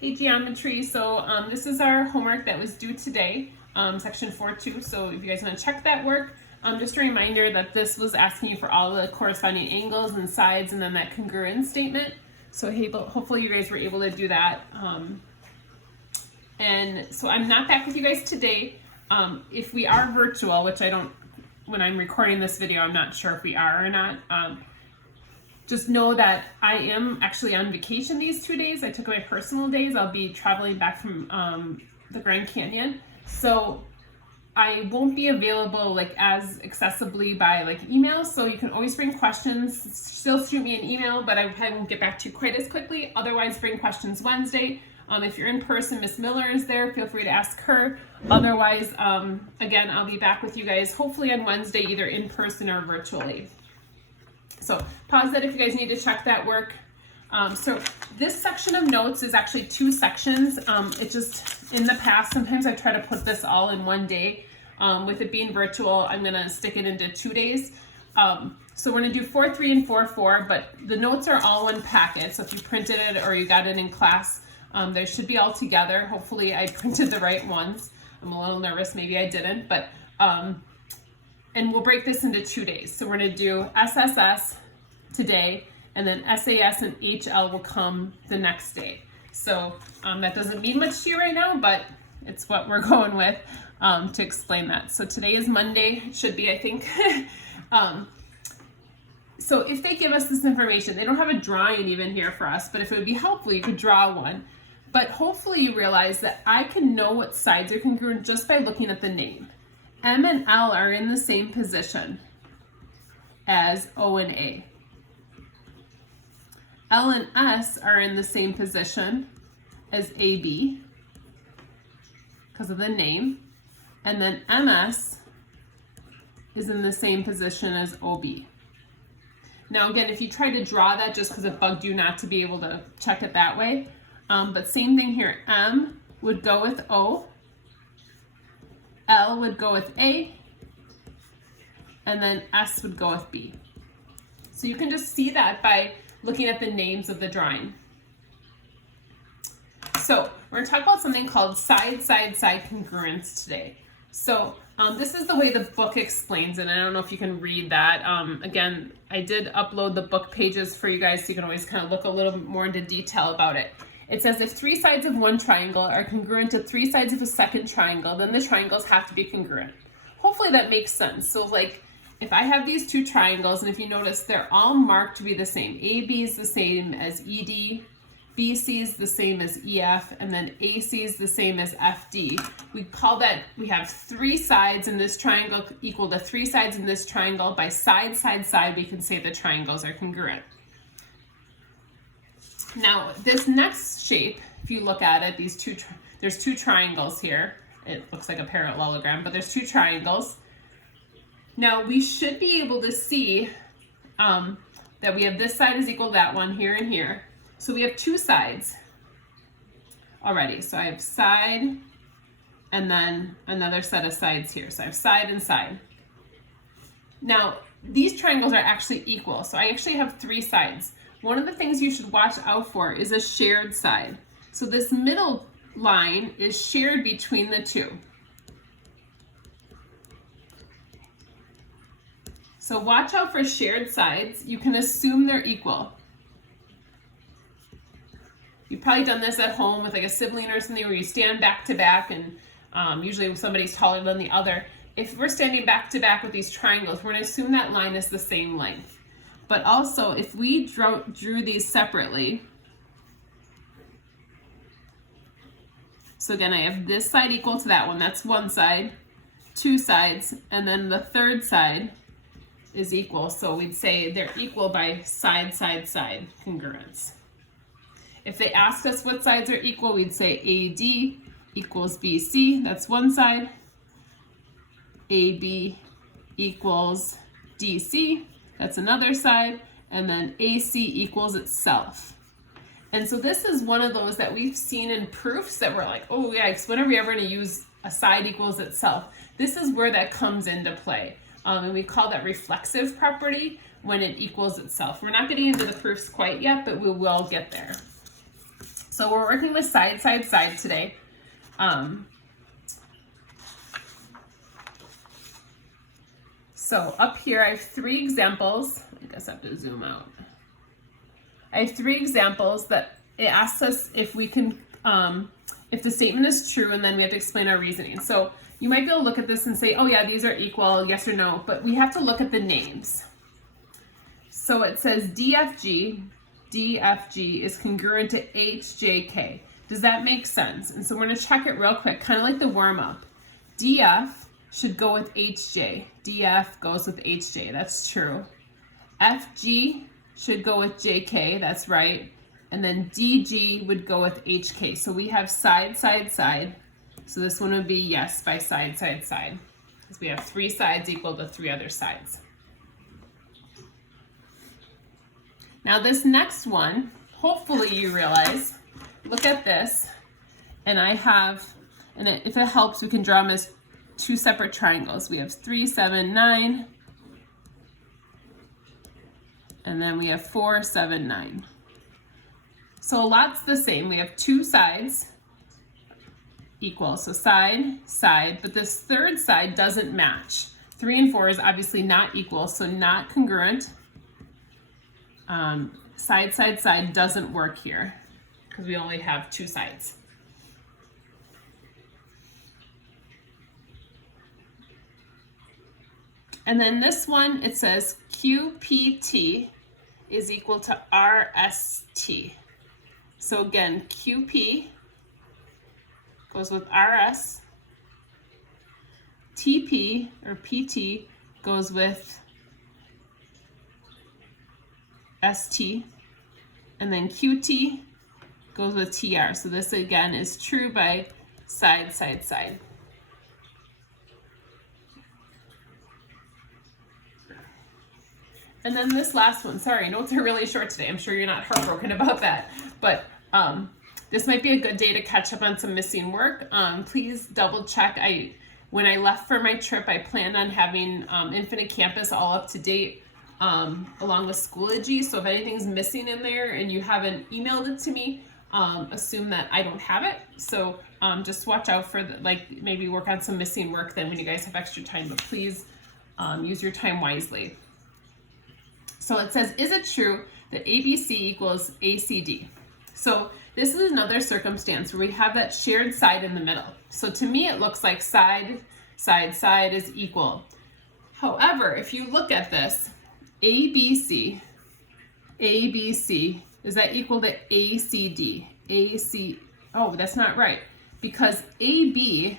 Hey Geometry, so this is our homework that was due today, section 4.2, so if you guys want to check that work, just a reminder that this was asking you for all the corresponding angles and sides and then that congruence statement. So hopefully you guys were able to do that. And so I'm not back with you guys today. If we are virtual, which I don't, when I'm recording this video, I'm not sure if we are or not. Just know that I am actually on vacation these 2 days. I took my personal days. I'll be traveling back from the Grand Canyon. So I won't be available like as accessibly by like email. So you can always bring questions, still shoot me an email, but I probably won't get back to you quite as quickly. Otherwise, bring questions Wednesday. If you're in person, Miss Miller is there. Feel free to ask her. Otherwise, again, I'll be back with you guys hopefully on Wednesday, either in person or virtually. So pause that if you guys need to check that work. So this section of notes is actually 2 sections. It just, in the past, sometimes I try to put this all in one day. With it being virtual, I'm gonna stick it into 2 days. So we're gonna do 4.3 and 4.4, but the notes are all one packet. So if you printed it or you got it in class, they should be all together. Hopefully I printed the right ones. I'm a little nervous, maybe I didn't, but and we'll break this into 2 days. So we're gonna do SSS today, and then SAS and HL will come the next day. So that doesn't mean much to you right now, but it's what we're going with to explain that. So today is Monday, it should be, I think. So if they give us this information, they don't have a drawing even here for us, but if it would be helpful, you could draw one. But hopefully you realize that I can know what sides are congruent just by looking at the name. M and L are in the same position as O and A. L and S are in the same position as AB because of the name. And then MS is in the same position as OB. Now again, if you try to draw that just because it bugged you not to be able to check it that way, but same thing here, M would go with O, L would go with A, and then S would go with B. So you can just see that by looking at the names of the drawing. So we're going to talk about something called side congruence today. So this is the way the book explains it. I don't know if you can read that. Again, I did upload the book pages for you guys so you can always kind of look a little bit more into detail about it. It says if 3 sides of one triangle are congruent to 3 sides of a second triangle, then the triangles have to be congruent. Hopefully that makes sense. So like if I have these 2 triangles, and if you notice, they're all marked to be the same. AB is the same as ED, BC is the same as EF, and then AC is the same as FD. We call that, we have 3 sides in this triangle equal to 3 sides in this triangle. By side, we can say the triangles are congruent. Now, this next shape, if you look at it, there's 2 triangles here. It looks like a parallelogram, but there's 2 triangles. Now, we should be able to see that we have this side is equal to that one here and here. So we have 2 sides already. So I have side and then another set of sides here. So I have side and side. Now, these triangles are actually equal. So I actually have 3 sides. One of the things you should watch out for is a shared side. So this middle line is shared between the 2. So watch out for shared sides. You can assume they're equal. You've probably done this at home with like a sibling or something where you stand back to back and usually somebody's taller than the other. If we're standing back to back with these triangles, we're going to assume that line is the same length. But also, if we drew these separately, so again, I have this side equal to that one. That's one side, 2 sides, and then the third side is equal. So we'd say they're equal by side congruence. If they asked us what sides are equal, we'd say AD equals BC, that's one side. AB equals DC, that's another side. And then AC equals itself. And so this is one of those that we've seen in proofs that we're like, oh yikes, when are we ever going to use a side equals itself? This is where that comes into play. And we call that reflexive property when it equals itself. We're not getting into the proofs quite yet, but we will get there. So we're working with side, side, side today. So up here I have 3 examples. I guess I have to zoom out. I have 3 examples that it asks us if we can, if the statement is true, and then we have to explain our reasoning. So you might be able to look at this and say, oh yeah, these are equal, yes or no, but we have to look at the names. So it says DFG is congruent to HJK. Does that make sense? And so we're gonna check it real quick, kind of like the warm up. DF should go with HJ. DF goes with HJ, that's true. FG should go with JK, that's right. And then DG would go with HK. So we have side, side, side. So this one would be yes by side, side, side. Because we have 3 sides equal to 3 other sides. Now this next one, hopefully you realize, look at this, and I have, and if it helps, we can draw them as 2 separate triangles. We have 3, 7, 9, and then we have 4, 7, 9. So a lot's the same. We have 2 sides equal, so side, side, but this third side doesn't match. 3 and 4 is obviously not equal, so not congruent. Side, side, side doesn't work here because we only have 2 sides. And then this one, it says QPT is equal to RST. So again, QP goes with RS, TP or PT goes with ST, and then QT goes with TR. So this again is true by side, side, side. And then this last one, sorry, notes are really short today. I'm sure you're not heartbroken about that, but this might be a good day to catch up on some missing work. Please double check. When I left for my trip, I planned on having Infinite Campus all up to date along with Schoology. So if anything's missing in there and you haven't emailed it to me, assume that I don't have it. So just watch out for maybe work on some missing work then when you guys have extra time, but please use your time wisely. So it says, is it true that ABC equals ACD? So this is another circumstance where we have that shared side in the middle. So to me, it looks like side, side, side is equal. However, if you look at this, ABC, is that equal to ACD? Oh, that's not right. Because AB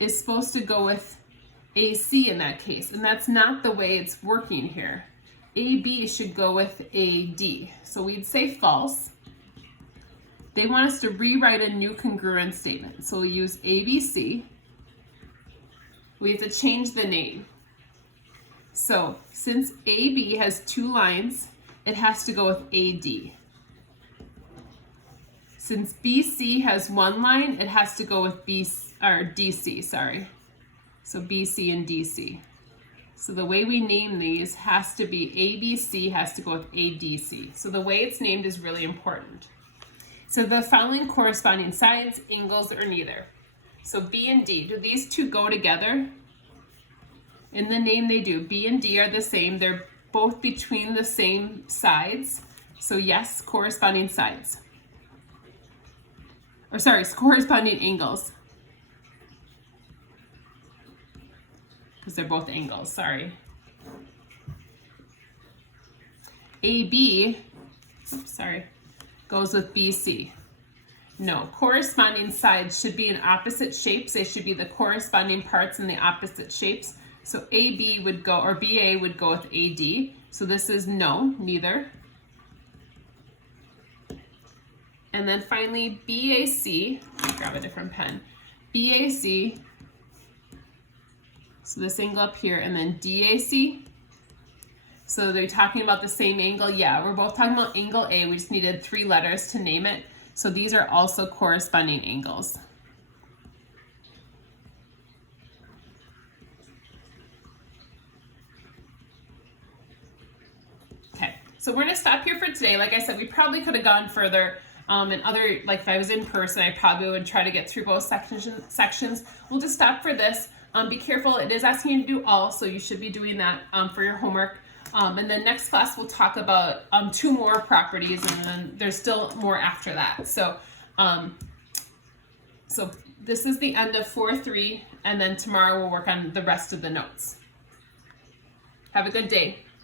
is supposed to go with AC in that case, and that's not the way it's working here. AB should go with AD. So we'd say false. They want us to rewrite a new congruent statement. So we'll use ABC. We have to change the name. So since AB has 2 lines, it has to go with AD. Since BC has 1 line, it has to go with DC, sorry. So BC and DC. So the way we name these has to be ABC has to go with ADC. So the way it's named is really important. So the following corresponding sides, angles, or neither. So B and D, do these 2 go together? In the name they do. B and D are the same. They're both between the same sides. So yes, corresponding sides. Or sorry, corresponding angles. Because they're both angles, sorry. AB, sorry, goes with BC. No, corresponding sides should be in opposite shapes. They should be the corresponding parts in the opposite shapes. So AB would go, or BA would go with AD. So this is no, neither. And then finally BAC, grab a different pen. BAC, so this angle up here, and then DAC. So they're talking about the same angle? Yeah, we're both talking about angle A. We just needed 3 letters to name it. So these are also corresponding angles. Okay, so we're gonna stop here for today. Like I said, we probably could have gone further, And other, like if I was in person, I probably would try to get through both sections. We'll just stop for this. Be careful, it is asking you to do all, so you should be doing that for your homework. And then next class we'll talk about 2 more properties, and then there's still more after that. So, so this is the end of 4.3, and then tomorrow we'll work on the rest of the notes. Have a good day.